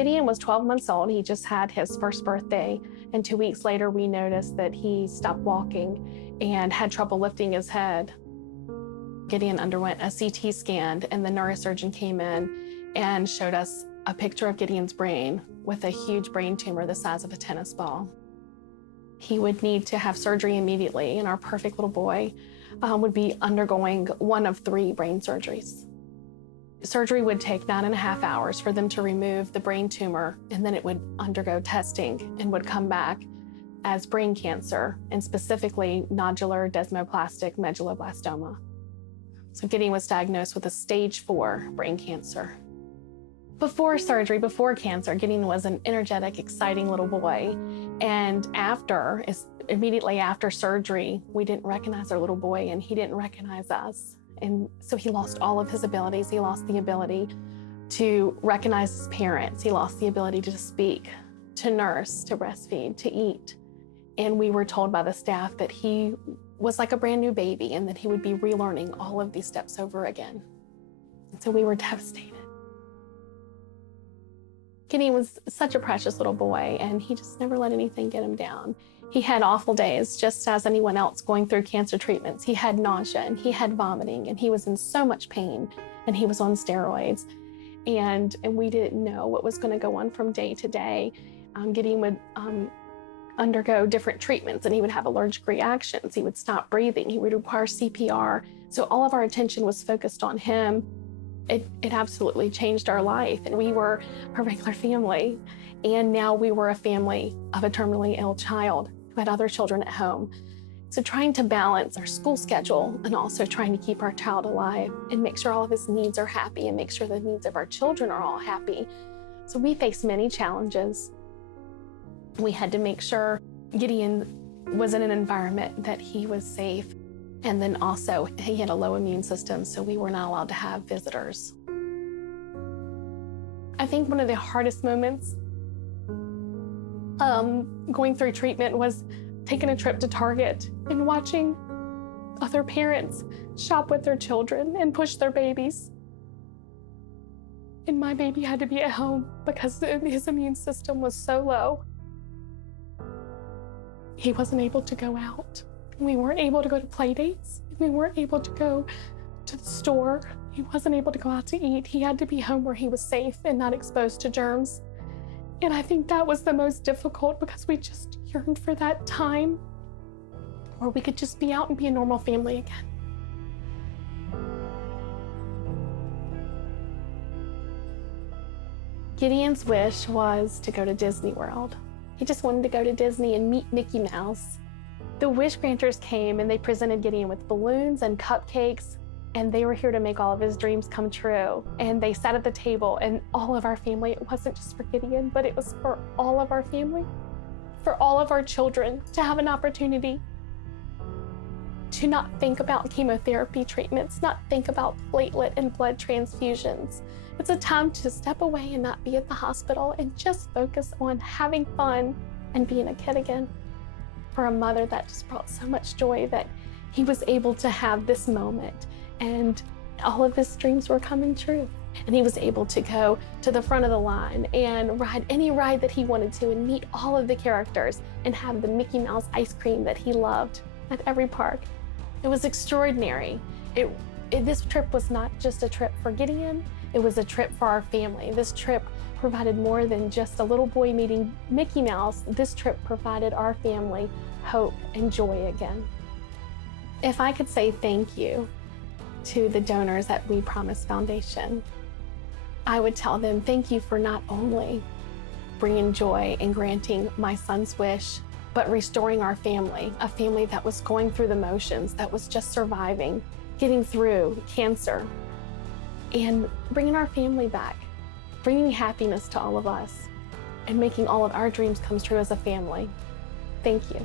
Gideon was 12 months old. He just had his first birthday. And 2 weeks later, we noticed that he stopped walking and had trouble lifting his head. Gideon underwent a CT scan, and the neurosurgeon came in and showed us a picture of Gideon's brain with a huge brain tumor the size of a tennis ball. He would need to have surgery immediately, and our perfect little boy would be undergoing one of 3 brain surgeries. Surgery would take 9.5 hours for them to remove the brain tumor, and then it would undergo testing and would come back as brain cancer, and specifically nodular desmoplastic medulloblastoma. So Gideon was diagnosed with a stage 4 brain cancer. Before surgery, before cancer, Gideon was an energetic, exciting little boy. And immediately after surgery, we didn't recognize our little boy, and he didn't recognize us. And so he lost all of his abilities. He lost the ability to recognize his parents. He lost the ability to speak, to nurse, to breastfeed, to eat. And we were told by the staff that he was like a brand new baby and that he would be relearning all of these steps over again. And so we were devastated. Gideon was such a precious little boy, and he just never let anything get him down. He had awful days, just as anyone else going through cancer treatments. He had nausea, and he had vomiting, and he was in so much pain, and he was on steroids. And we didn't know what was going to go on from day to day. Gideon would undergo different treatments, and he would have allergic reactions. He would stop breathing. He would require CPR. So all of our attention was focused on him. It absolutely changed our life, and we were a regular family. And now we were a family of a terminally ill child who had other children at home. So trying to balance our school schedule and also trying to keep our child alive and make sure all of his needs are happy and make sure the needs of our children are all happy. So we faced many challenges. We had to make sure Gideon was in an environment that he was safe. And then also he had a low immune system, so we were not allowed to have visitors. I think one of the hardest moments going through treatment was taking a trip to Target and watching other parents shop with their children and push their babies. And my baby had to be at home because his immune system was so low. He wasn't able to go out. We weren't able to go to play dates. We weren't able to go to the store. He wasn't able to go out to eat. He had to be home where he was safe and not exposed to germs. And I think that was the most difficult because we just yearned for that time where we could just be out and be a normal family again. Gideon's wish was to go to Disney World. He just wanted to go to Disney and meet Mickey Mouse. The wish granters came and they presented Gideon with balloons and cupcakes, and they were here to make all of his dreams come true. And they sat at the table, and all of our family, it wasn't just for Gideon, but it was for all of our family, for all of our children to have an opportunity to not think about chemotherapy treatments, not think about platelet and blood transfusions. It's a time to step away and not be at the hospital and just focus on having fun and being a kid again. For a mother, that just brought so much joy that he was able to have this moment and all of his dreams were coming true. And he was able to go to the front of the line and ride any ride that he wanted to and meet all of the characters and have the Mickey Mouse ice cream that he loved at every park. It was extraordinary. This trip was not just a trip for Gideon, it was a trip for our family. This trip provided more than just a little boy meeting Mickey Mouse. This trip provided our family hope and joy again. If I could say thank you to the donors at We Promise Foundation, I would tell them thank you for not only bringing joy and granting my son's wish, but restoring our family, a family that was going through the motions, that was just surviving, getting through cancer, and bringing our family back, bringing happiness to all of us, and making all of our dreams come true as a family. Thank you.